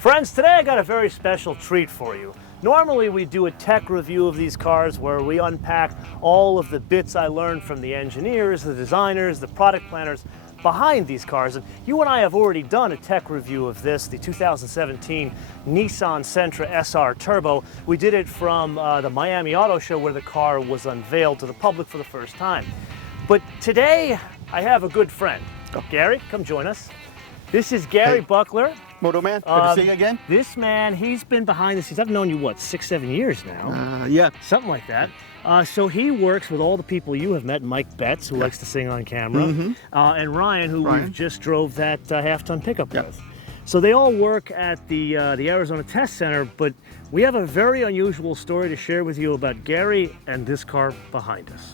Friends, today I got a very special treat for you. Normally we do a tech review of these cars where we unpack all of the bits I learned from the engineers, the designers, the product planners behind these cars. And you and I have already done a tech review of this, the 2017 Nissan Sentra SR Turbo. We did it from the Miami Auto Show where the car was unveiled to the public for the first time. But today I have a good friend. Gary, come join us. This is Gary Buchler. MotoMan, good to see you again. This man, he's been behind the scenes. I've known you, what, 6, 7 years now? Yeah. Something like that. So he works with all the people you have met, Mike Betts, who likes to sing on camera, and Ryan, who we've just drove that half-ton pickup with. So they all work at the Arizona Test Center, but we have a very unusual story to share with you about Gary and this car behind us.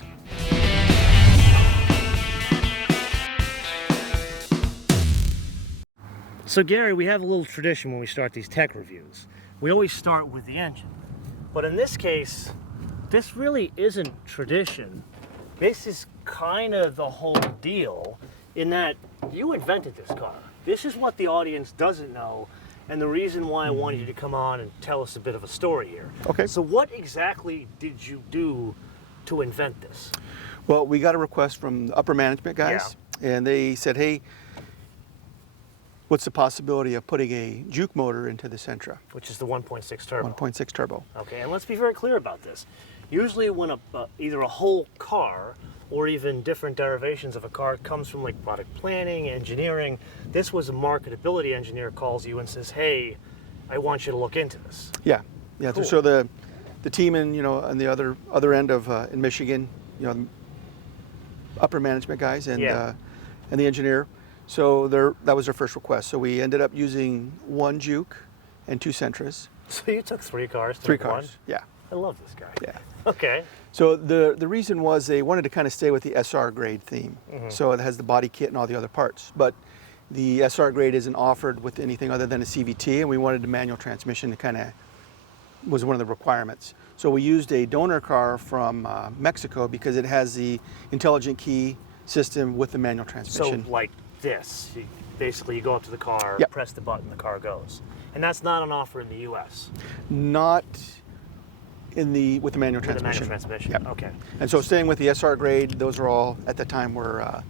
So Gary, we have a little tradition when we start these tech reviews. We always start with the engine. But in this case, this really isn't tradition. This is kind of the whole deal in that you invented this car. This is what the audience doesn't know, and the reason why I wanted you to come on and tell us a bit of a story here. Okay. So what exactly did you do to invent this? Well, we got a request from the upper management guys, and they said, hey, what's the possibility of putting a Juke motor into the Sentra? Which is the 1.6 turbo. 1.6 turbo. Okay, and let's be very clear about this. Usually when either a whole car or even different derivations of a car comes from like product planning, engineering, this was a marketability engineer calls you and says, hey, I want you to look into this. Yeah. Cool. So the team in, on the other end of in Michigan, upper management guys and the engineer. So that was their first request. So we ended up using 1 Juke and 2 Sentras. So you took 3 cars to 3 make cars, one? yeah. I love this guy. Yeah. Okay. So the reason was they wanted to kind of stay with the SR grade theme. So it has the body kit and all the other parts. But the SR grade isn't offered with anything other than a CVT, and we wanted a manual transmission to kind of was one of the requirements. So we used a donor car from Mexico because it has the intelligent key system with the manual transmission. So like this, basically you go up to the car, press the button, the car goes. And that's not on offer in the US? Not with the manual transmission. The manual transmission, okay. And so staying with the SR grade, those are all, at the time, were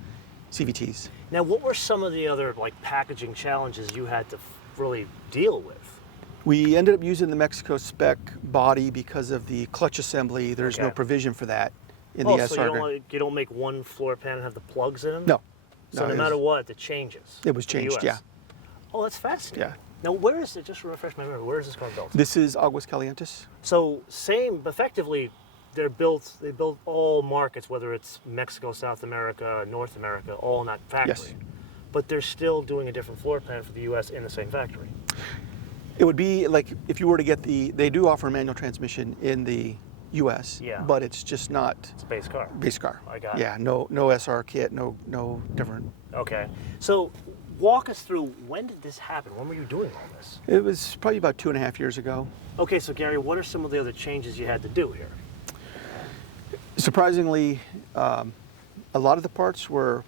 CVTs. Now what were some of the other packaging challenges you had to really deal with? We ended up using the Mexico spec body because of the clutch assembly. There's no provision for that in the SR grade. You don't make one floor pan and have the plugs in them? No. So no matter what, it changes? It was changed, yeah. Oh, that's fascinating. Yeah. Now, where is it? Just to refresh my memory, where is this car built? This is Aguascalientes. So same, effectively, they built all markets, whether it's Mexico, South America, North America, all in that factory. Yes. But they're still doing a different floor plan for the U.S. in the same factory. It would be like if you were to get they do offer a manual transmission in the U.S., but it's just not... It's a base car. Base car. I got it. Yeah, no SR kit, no different. Okay. So walk us through, when did this happen? When were you doing all this? It was probably about 2.5 years ago. Okay, so Gary, what are some of the other changes you had to do here? Surprisingly, a lot of the parts were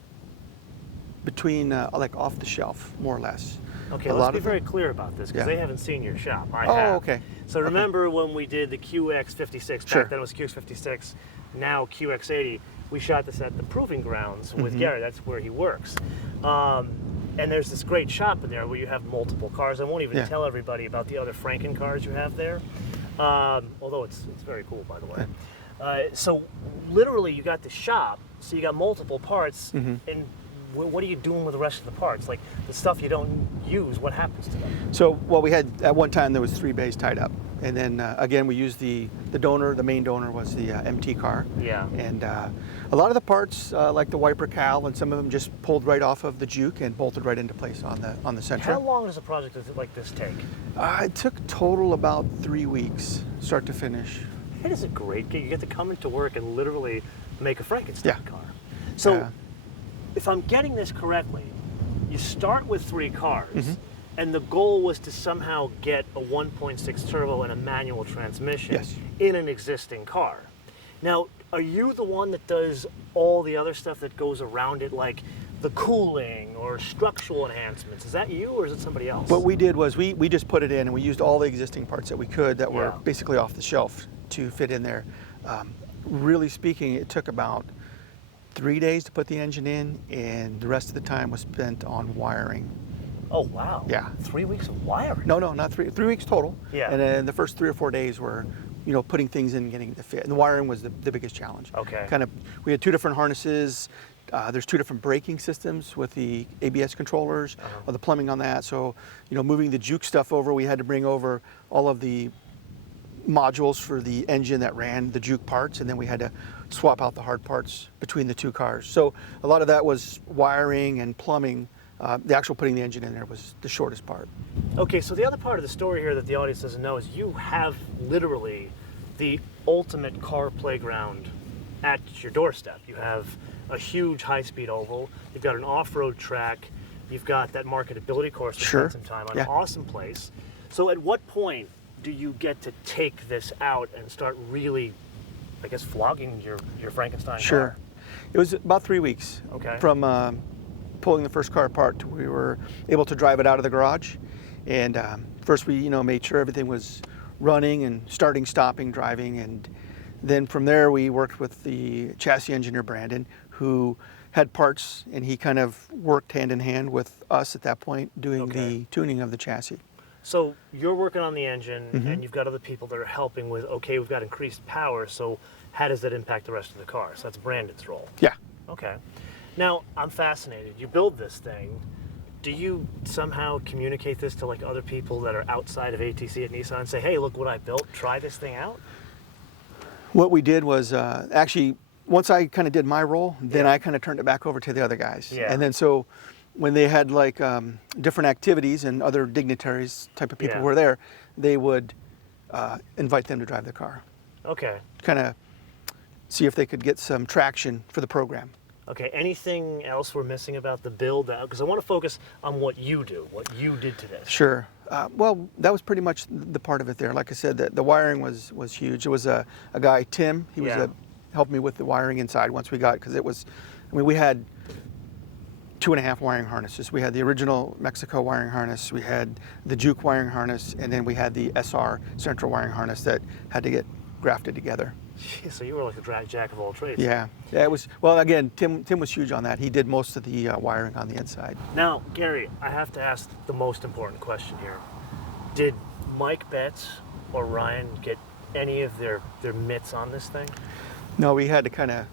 between, off the shelf, more or less. Okay, let's be very clear about this, because they haven't seen your shop. I have. Oh, okay. So remember when we did the QX56, back then it was QX56, now QX80, we shot this at the Proving Grounds with Gary, that's where he works. And there's this great shop in there where you have multiple cars. I won't even tell everybody about the other Franken cars you have there, although it's very cool, by the way. So literally you got the shop, so you got multiple parts, and what are you doing with the rest of the parts? Like the stuff you don't use, what happens to them? So, well, we had, at one time there was 3 bays tied up. And then again, we used the donor, the main donor was the MT car. Yeah. And a lot of the parts, like the wiper cowl, and some of them just pulled right off of the Juke and bolted right into place on the Sentra. How long does a project like this take? It took total about 3 weeks, start to finish. It is a great gig. You get to come into work and literally make a Frankenstein car. So, if I'm getting this correctly, you start with 3 cars, and the goal was to somehow get a 1.6 turbo and a manual transmission in an existing car. Now, are you the one that does all the other stuff that goes around it, like the cooling or structural enhancements. Is that you or is it somebody else? What we did was we just put it in and we used all the existing parts that we could that were basically off the shelf to fit in there. Really speaking, it took about 3 days to put the engine in, and the rest of the time was spent on wiring. Oh, wow. Yeah. 3 weeks of wiring? No, not 3 weeks total. Yeah. And then the first 3 or 4 days were, you know, putting things in and getting it to fit. And the wiring was the biggest challenge. Okay. We had 2 different harnesses. There's 2 different braking systems with the ABS controllers, or the plumbing on that. So, you know, moving the Juke stuff over, we had to bring over all of the modules for the engine that ran the Juke parts, and then we had to swap out the hard parts between the 2 cars. So a lot of that was wiring and plumbing. The actual putting the engine in there was the shortest part. Okay, so the other part of the story here that the audience doesn't know is you have literally the ultimate car playground at your doorstep. You have a huge high-speed oval, you've got an off-road track, you've got that marketability course we spent some time on, an awesome place. So at what point do you get to take this out and start really, I guess, flogging your Frankenstein car? It was about 3 weeks from pulling the first car apart. We were able to drive it out of the garage, and first we, you know, made sure everything was running and starting, stopping, driving, and then from there we worked with the chassis engineer Brandon, who had parts, and he kind of worked hand in hand with us at that point doing the tuning of the chassis. So you're working on the engine, and you've got other people that are helping with, okay, we've got increased power, so how does that impact the rest of the car? So that's Brandon's role. Yeah. Okay. Now, I'm fascinated. You build this thing. Do you somehow communicate this to like other people that are outside of ATC at Nissan and say, hey, look what I built, try this thing out? What we did was actually, once I kind of did my role, then I kind of turned it back over to the other guys. Yeah. And then so when they had like different activities and other dignitaries type of people were there, they would invite them to drive the car. Okay. Kind of see if they could get some traction for the program. Okay, anything else we're missing about the build? Because I want to focus on what you do, what you did to this. Sure. Well, that was pretty much the part of it there. Like I said, the wiring was huge. It was a guy, Tim, he was helped me with the wiring inside once we got, because it was, I mean, we had 2.5 wiring harnesses. We had the original Mexico wiring harness, we had the Juke wiring harness, and then we had the SR Central wiring harness that had to get grafted together. Jeez, so you were like a jack of all trades. Yeah, it was, well, again, Tim was huge on that. He did most of the wiring on the inside. Now, Gary, I have to ask the most important question here. Did Mike Betts or Ryan get any of their mitts on this thing? No, we had to kind of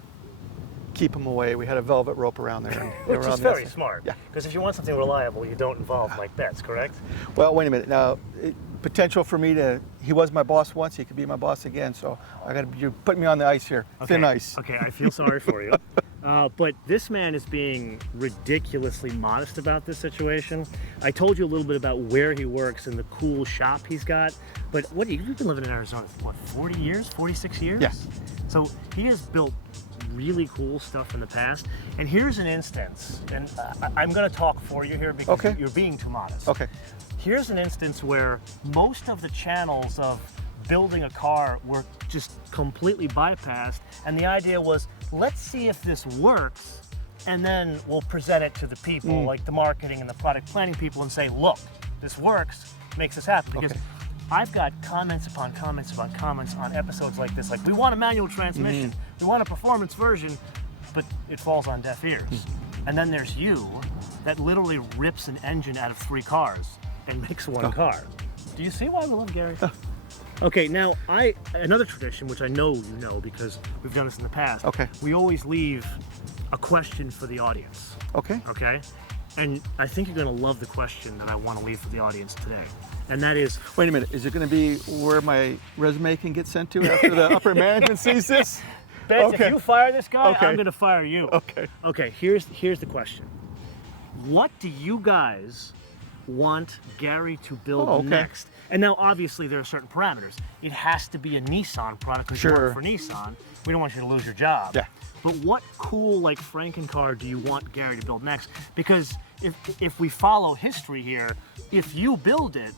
keep them away. We had a velvet rope around there. Which is very smart. Yeah. Because if you want something reliable, you don't involve Mike Betts, correct? Well, wait a minute. Now, potential for me to, he was my boss once, he could be my boss again, so you're putting me on the ice here, thin ice. Okay, I feel sorry for you. But this man is being ridiculously modest about this situation. I told you a little bit about where he works and the cool shop he's got, but you've been living in Arizona for what, 40 years, 46 years? Yeah. So he has built really cool stuff in the past, and here's an instance, and I'm going to talk for you here because you're being too modest. Okay. Here's an instance where most of the channels of building a car were just completely bypassed, and the idea was, let's see if this works, and then we'll present it to the people, like the marketing and the product planning people, and say, look, this works, makes this happen. Because I've got comments upon comments upon comments on episodes like this, like, we want a manual transmission, we want a performance version, but it falls on deaf ears. And then there's you that literally rips an engine out of 3 cars and makes 1 car. Do you see why we love Gary? Okay, now another tradition, which I know you know because we've done this in the past. We always leave a question for the audience. Okay. And I think you're going to love the question that I want to leave for the audience today. And that is... Wait a minute, is it going to be where my resume can get sent to after the upper management sees this? Betts, if you fire this guy, I'm going to fire you. Okay, here's the question. What do you guys want Gary to build next? And now, obviously, there are certain parameters. It has to be a Nissan product because you work for Nissan. We don't want you to lose your job. Yeah. But what cool, like, Frankencar do you want Gary to build next? Because if we follow history here, if you build it,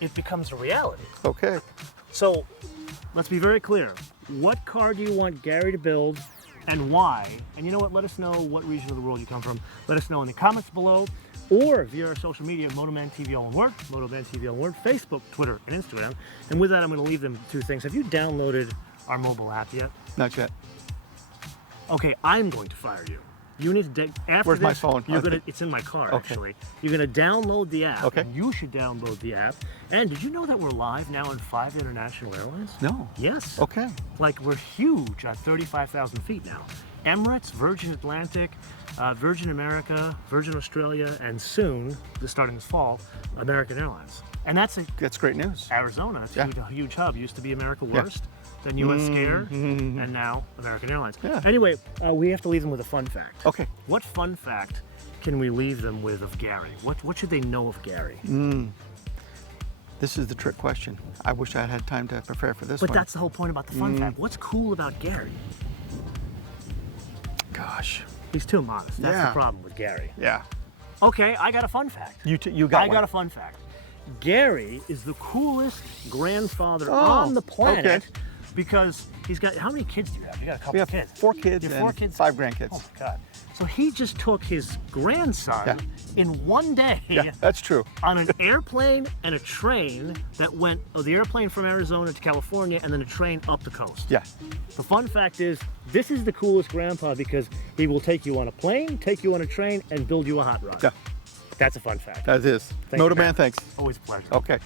it becomes a reality. Okay. So let's be very clear. What car do you want Gary to build? and why. And you know what? Let us know what region of the world you come from. Let us know in the comments below, or via our social media, MotoManTV all one word, MotoManTV all one word, Facebook, Twitter, and Instagram. And with that, I'm going to leave them 2 things. Have you downloaded our mobile app yet? Not yet. Okay, I'm going to fire you. You need to, after Where's this, my phone? It's in my car, Okay. actually. You're going to download the app. Okay. And you should download the app. And did you know that we're live now on 5 international airlines? No. Yes. Okay. Like, we're huge at 35,000 feet now. Emirates, Virgin Atlantic, Virgin America, Virgin Australia, and soon, starting this fall, American Airlines. And that's great news. Arizona. It's Yeah. a huge hub. Used to be America Worst, then US Scare, and now American Airlines. Yeah. Anyway, we have to leave them with a fun fact. Okay. What fun fact can we leave them with of Gary? What should they know of Gary? This is the trick question. I wish I had time to prepare for this But one. that's the whole point about the fun fact. What's cool about Gary? Gosh. He's too modest. That's Yeah. the problem with Gary. Yeah. Okay, I got a fun fact. You got I one. got a fun fact. Gary is the coolest grandfather Oh, on the planet okay. because he's got, how many kids do you have? You got a couple We of have kids. 4 kids You have and 4 kids? 5 grandkids. Oh my God. So he just took his grandson in one day Yeah, that's true. on an airplane and a train that went, the airplane from Arizona to California and then a train up the coast. Yeah. The fun fact is, this is the coolest grandpa because he will take you on a plane, take you on a train, and build you a hot rod. Yeah. That's a fun fact. That is. Thank you, MotoMan, man. thanks. Always a pleasure. Okay.